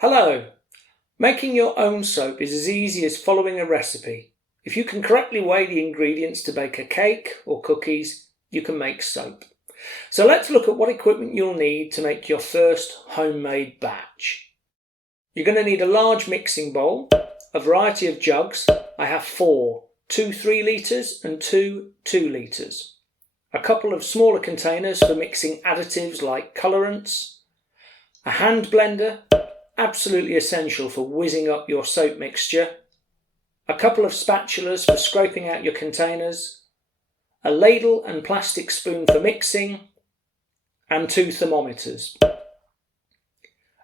Hello! Making your own soap is as easy as following a recipe. If you can correctly weigh the ingredients to bake a cake or cookies, you can make soap. So let's look at what equipment you'll need to make your first homemade batch. You're going to need a large mixing bowl, a variety of jugs. I have 4, 2 3 litres and 2 2 litres. A couple of smaller containers for mixing additives like colorants, a hand blender, absolutely essential for whizzing up your soap mixture, a couple of spatulas for scraping out your containers, a ladle and plastic spoon for mixing, and 2 thermometers.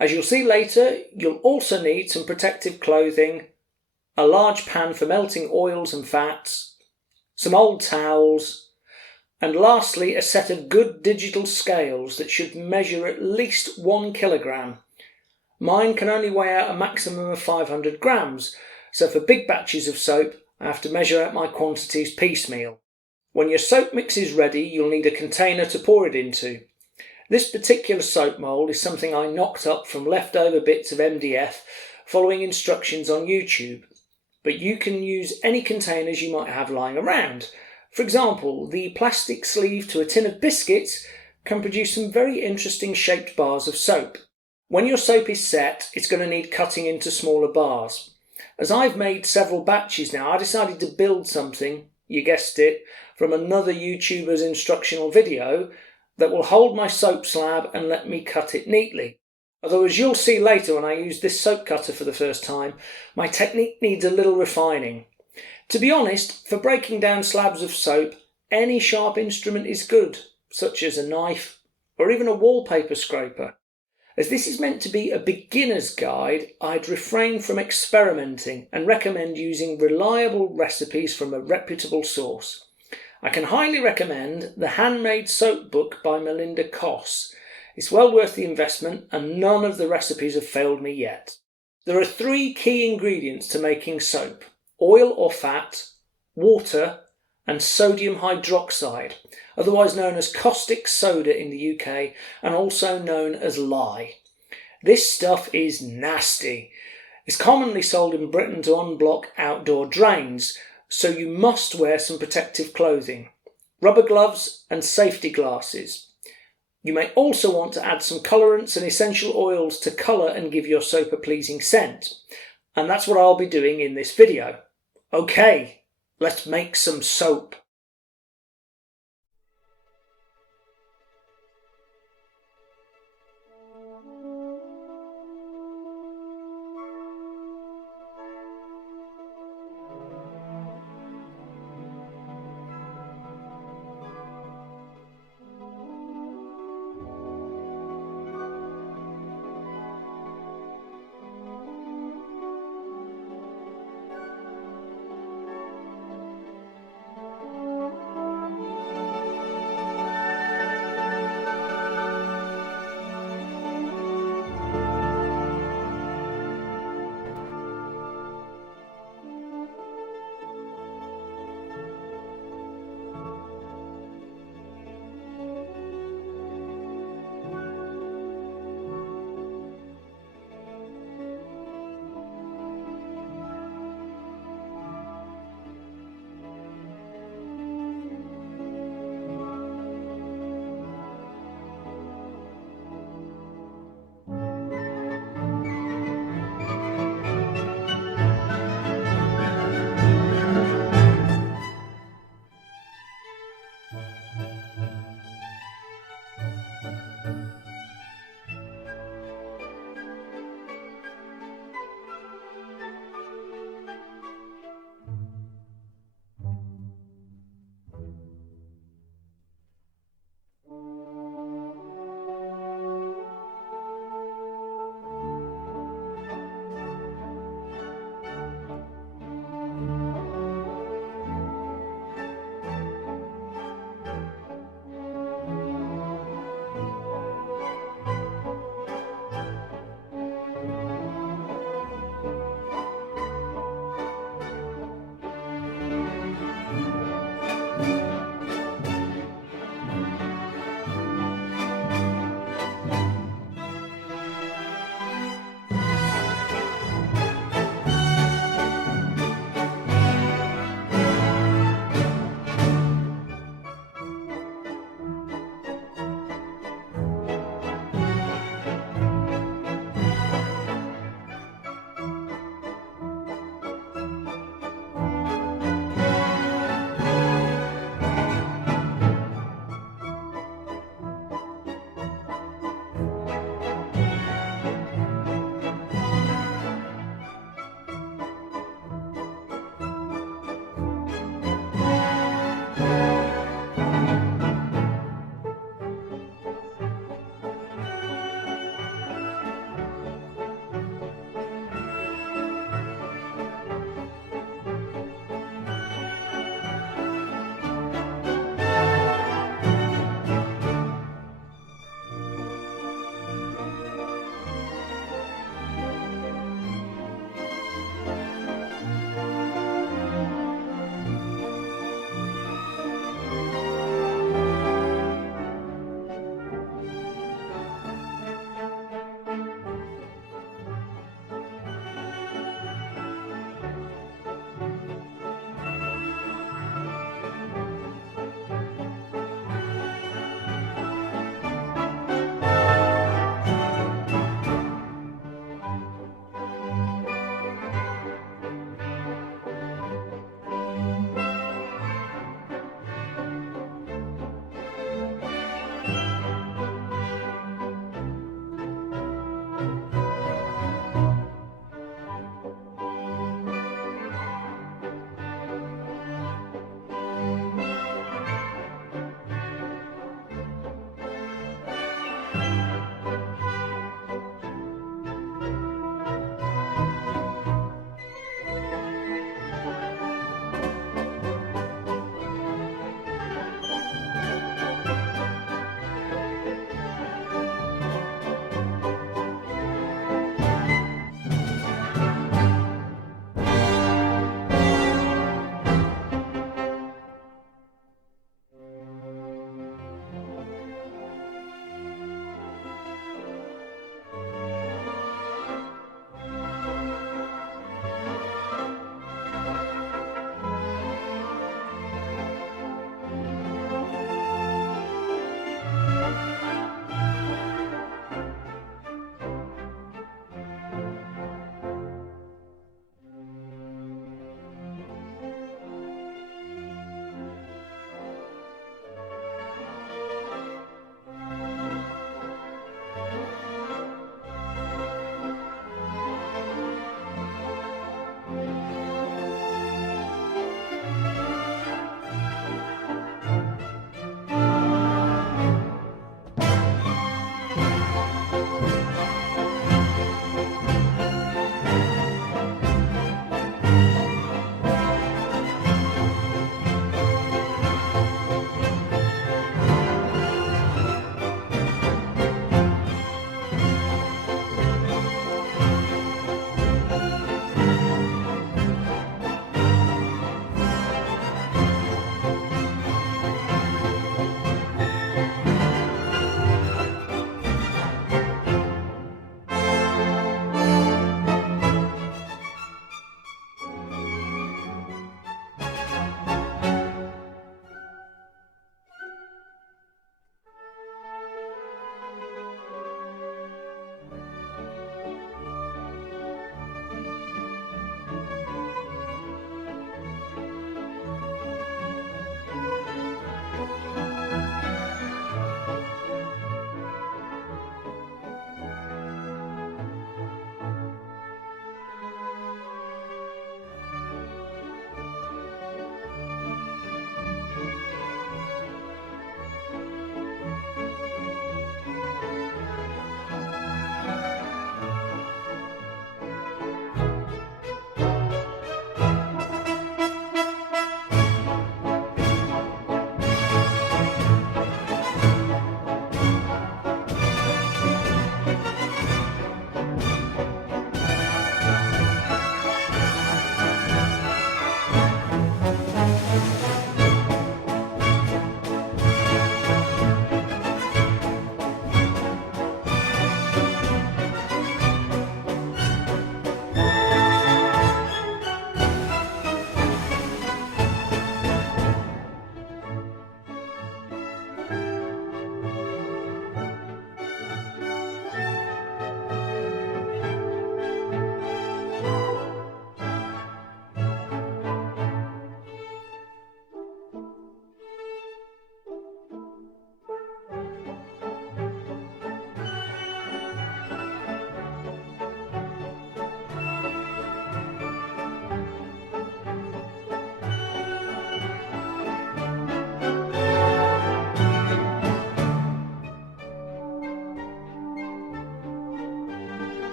As you'll see later, you'll also need some protective clothing, a large pan for melting oils and fats, some old towels, and lastly a set of good digital scales that should measure at least 1 kilogram. Mine can only weigh out a maximum of 500 grams, so for big batches of soap I have to measure out my quantities piecemeal. When your soap mix is ready, you'll need a container to pour it into. This particular soap mould is something I knocked up from leftover bits of MDF following instructions on YouTube, but you can use any containers you might have lying around. For example, the plastic sleeve to a tin of biscuits can produce some very interesting shaped bars of soap. When your soap is set, it's going to need cutting into smaller bars. As I've made several batches now, I decided to build something, you guessed it, from another YouTuber's instructional video that will hold my soap slab and let me cut it neatly. Although as you'll see later when I use this soap cutter for the first time, my technique needs a little refining. To be honest, for breaking down slabs of soap, any sharp instrument is good, such as a knife or even a wallpaper scraper. As this is meant to be a beginner's guide, I'd refrain from experimenting and recommend using reliable recipes from a reputable source. I can highly recommend the Handmade Soap Book by Melinda Koss. It's well worth the investment and none of the recipes have failed me yet. There are 3 key ingredients to making soap: oil or fat, water, and sodium hydroxide, otherwise known as caustic soda in the UK and also known as lye. This stuff is nasty. It's commonly sold in Britain to unblock outdoor drains, so you must wear some protective clothing, rubber gloves and safety glasses. You may also want to add some colorants and essential oils to colour and give your soap a pleasing scent, and that's what I'll be doing in this video. Okay, let's make some soap.